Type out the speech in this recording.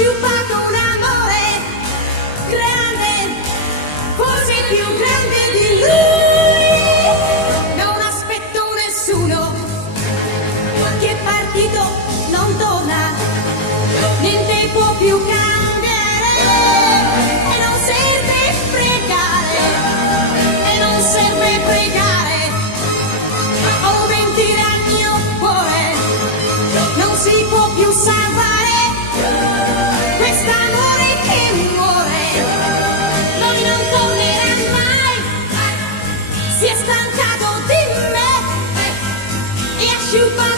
sciupato un amore grande, forse più grande di lui. Non aspetto nessuno, che è partito non torna, niente può più cambiare, e non serve pregare, e non serve pregare, ho mentire al mio cuore, non si può più salvare. Quest'amore che muore, lui non tornerà mai, si è stancato di me e ha sciupato